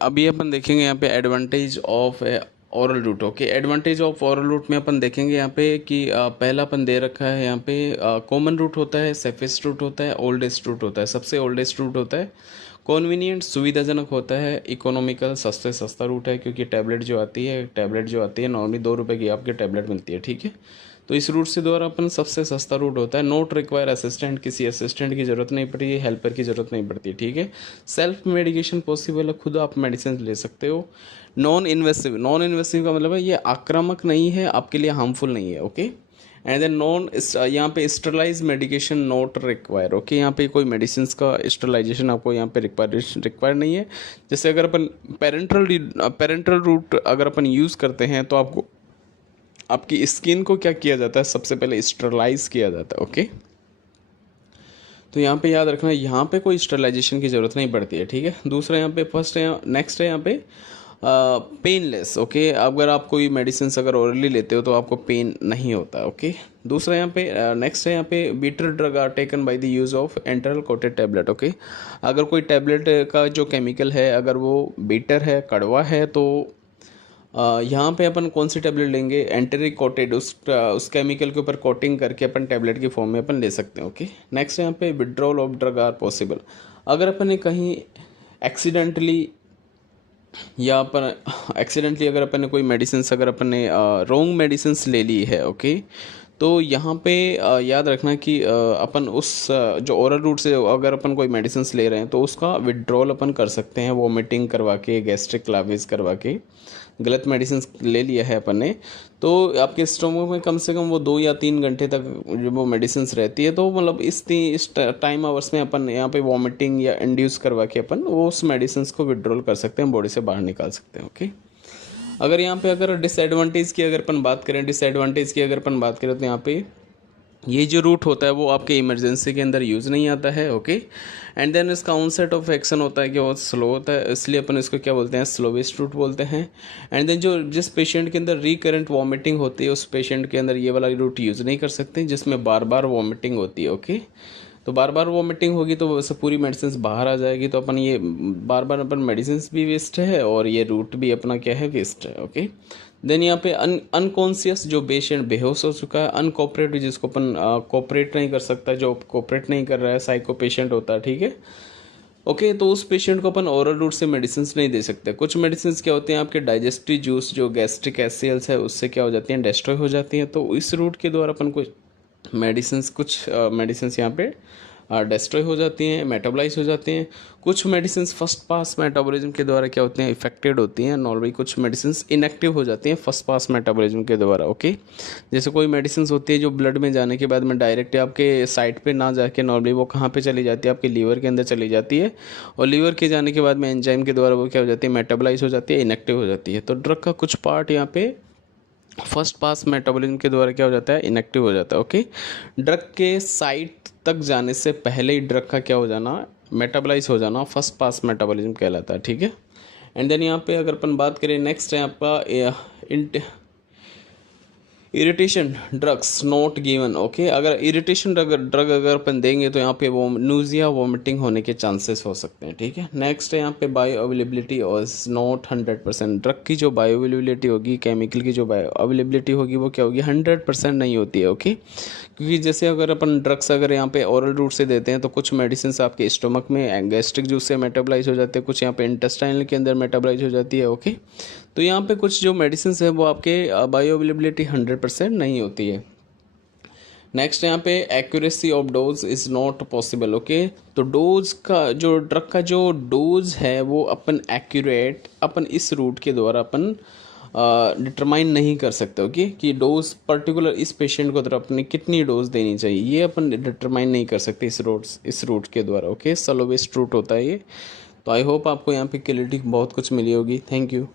अभी अपन देखेंगे यहाँ पे advantage of oral route. Okay, advantage of oral route में अपन देखेंगे यहाँ पे कि पहला अपन दे रखा है यहाँ पे कॉमन रूट होता है, सेफेस्ट रूट होता है, ओल्डेस्ट रूट होता है। सबसे ओल्डेस्ट रूट होता है, कॉन्वीनियंट सुविधाजनक होता है, इकोनॉमिकल सस्ते सस्ता रूट है, क्योंकि टैबलेट जो आती है नॉर्मली 2 रुपये की आपकी टैबलेट मिलती है। ठीक है, तो इस रूट से द्वारा अपन सबसे सस्ता रूट होता है। नोट रिक्वायर असिस्टेंट, किसी असिस्टेंट की ज़रूरत नहीं पड़ती है, हेल्पर की ज़रूरत नहीं पड़ती। ठीक है, सेल्फ मेडिकेशन पॉसिबल है, खुद आप मेडिसिन ले सकते हो। नॉन इन्वेसिव का मतलब है ये आक्रामक नहीं है, आपके लिए हार्मफुल नहीं है। ओके, एंड देन यहाँ पे sterilise medication not require. Okay, यहाँ पे कोई मेडिसिन का स्टरलाइजेशन आपको यहाँ पे रिक्वायर नहीं है। जैसे अगर अपन पेरेंटल रूट अगर अपन यूज़ करते हैं तो आपको आपकी स्किन को क्या किया जाता है, सबसे पहले स्टरलाइज किया जाता है। ओके, तो यहाँ पे याद रखना, यहाँ पे कोई स्टरलाइजेशन की ज़रूरत नहीं पड़ती है। ठीक है, दूसरा यहाँ पे नेक्स्ट है यहाँ पे पेनलेस। ओके, अगर आप कोई मेडिसिन अगर ओरली लेते हो तो आपको पेन नहीं होता। ओके, दूसरा यहाँ पे नेक्स्ट है यहाँ पे bitter drug are taken by the use of enteric coated tablet. Okay, अगर कोई टैबलेट का जो केमिकल है अगर वो बीटर है, कड़वा है, तो यहाँ पे अपन कौन सी टैबलेट लेंगे, एंटरी कोटेड, उस केमिकल के ऊपर कोटिंग करके अपन टैबलेट की फॉर्म में अपन ले सकते हैं। ओके, नेक्स्ट यहाँ पे withdrawal of drug are possible. अगर अपन ने कहीं एक्सीडेंटली अगर अपन ने कोई मेडिसिन अगर अपन ने रॉन्ग मेडिसिन ले ली है, ओके, तो यहाँ पे याद रखना कि अपन उस जो ओरल रूट से अगर अपन कोई मेडिसिन ले रहे हैं तो उसका विड्रॉल अपन कर सकते हैं, वॉमिटिंग करवा के, गैस्ट्रिक लावेज करवा के। गलत मेडिसिन ले लिया है अपन ने तो आपके स्टमक में कम से कम वो 2 या 3 घंटे तक जो वो मेडिसिन रहती है, तो मतलब इस टाइम आवर्स में अपन यहाँ पे वॉमिटिंग या इंड्यूस करवा के अपन वो उस मेडिसिन को विड्रॉल कर सकते हैं, बॉडी से बाहर निकाल सकते हैं। ओके, अगर यहाँ पे अगर डिसएडवांटेज की अगर अपन बात करें तो यहाँ पे ये जो रूट होता है वो आपके इमरजेंसी के अंदर यूज़ नहीं आता है। ओके, एंड देन इसका ऑनसेट ऑफ एक्शन होता है कि बहुत स्लो होता है, इसलिए अपन इसको क्या बोलते हैं, स्लोवेस्ट रूट बोलते हैं। एंड देन जिस पेशेंट के अंदर रिकरेंट वॉमिटिंग होती है उस पेशेंट के अंदर ये वाला रूट यूज़ नहीं कर सकते जिसमें बार बार वॉमिटिंग होती है। ओके, तो बार बार वॉमिटिंग होगी तो वैसे पूरी मेडिसिन बाहर आ जाएगी, तो अपन ये बार बार अपन मेडिसिन भी वेस्ट है और ये रूट भी अपना क्या है, वेस्ट है। ओके, देन यहाँ पे अनकॉन्शियस, जो पेशेंट बेहोश हो चुका है, अनकोऑपरेटिव, जिसको अपन कोऑपरेट नहीं कर सकता, जो कोऑपरेट नहीं कर रहा है, साइको पेशेंट होता है। ठीक है, ओके, तो उस पेशेंट को अपन ओरल रूट से मेडिसिन नहीं दे सकते। कुछ मेडिसिन क्या होते हैं, आपके डाइजेस्टिव जूस जो गैस्ट्रिक एसिड्स है उससे क्या हो जाती हैं, डिस्ट्रॉय हो जाती हैं, तो इस रूट के द्वारा अपन कुछ मेडिसिन यहाँ पे डिस्ट्रॉय हो जाती हैं, मेटाबोलाइज हो जाती हैं। कुछ मेडिसिन फर्स्ट पास मेटाबॉलिज्म के द्वारा क्या होती हैं, इफेक्टेड होती हैं। नॉर्मली कुछ मेडिसिन इनएक्टिव हो जाती हैं फर्स्ट पास मेटाबॉलिज्म के द्वारा। ओके, जैसे कोई मेडिसिन होती है जो ब्लड में जाने के बाद में डायरेक्ट आपके साइट पे ना जाके नॉर्मली वो कहाँ पे चली जाती है, आपके लीवर के अंदर चली जाती है, और लीवर के जाने के बाद में एंजाइम के द्वारा वो क्या हो जाती है, मेटाबोलाइज हो जाती है, इनएक्टिव हो जाती है। तो ड्रग का कुछ पार्ट यहाँ पे फर्स्ट पास मेटाबॉलिज्म के द्वारा क्या हो जाता है, इनएक्टिव हो जाता है। ओके, ड्रग के साइट तक जाने से पहले ही ड्रग का क्या हो जाना, मेटाबोलाइज हो जाना, फर्स्ट पास मेटाबॉलिज्म कहलाता है। ठीक है, एंड देन यहाँ पे अगर अपन बात करें, नेक्स्ट है आपका irritation drugs not given. Okay, अगर इरिटेशन ड्रग अगर अपन देंगे तो यहाँ पे वो नूजिया वॉमिटिंग होने के चांसेस हो सकते हैं। ठीक है, नेक्स्ट है यहाँ पे बायो अवेलेबिलिटी और नॉट 100%। ड्रग की जो बायो अवेलेबिलिटी होगी, केमिकल की जो बायो अवेलेबिलिटी होगी वो क्या होगी, 100% नहीं होती है। ओके, क्योंकि जैसे अगर अपन ड्रग्स अगर यहाँ पे ओरल रूट से देते हैं तो कुछ मेडिसिन आपके स्टमक में गैस्ट्रिक जूस से मेटाबोलाइज हो जाते हैं, कुछ यहाँ पे इंटेस्टाइनल के अंदर मेटाबोलाइज हो जाती है। ओके, तो यहाँ पे कुछ जो मेडिसिन है वो आपके बायो अवेलेबिलिटी 100% नहीं होती है। नेक्स्ट यहाँ पे accuracy of dose is not possible. Okay, तो डोज का जो ड्रग का जो डोज है वो अपन एक्यूरेट अपन इस रूट के द्वारा अपन डिटरमाइन नहीं कर सकते। ओके, कि डोज पर्टिकुलर इस पेशेंट को तरफ अपने कितनी डोज देनी चाहिए ये अपन डिटरमाइन नहीं कर सकते इस रूट के द्वारा। ओके, स्लोवेस्ट रूट होता है ये। तो आई होप आपको यहाँ पे क्लैरिटी बहुत कुछ मिली होगी। Thank you.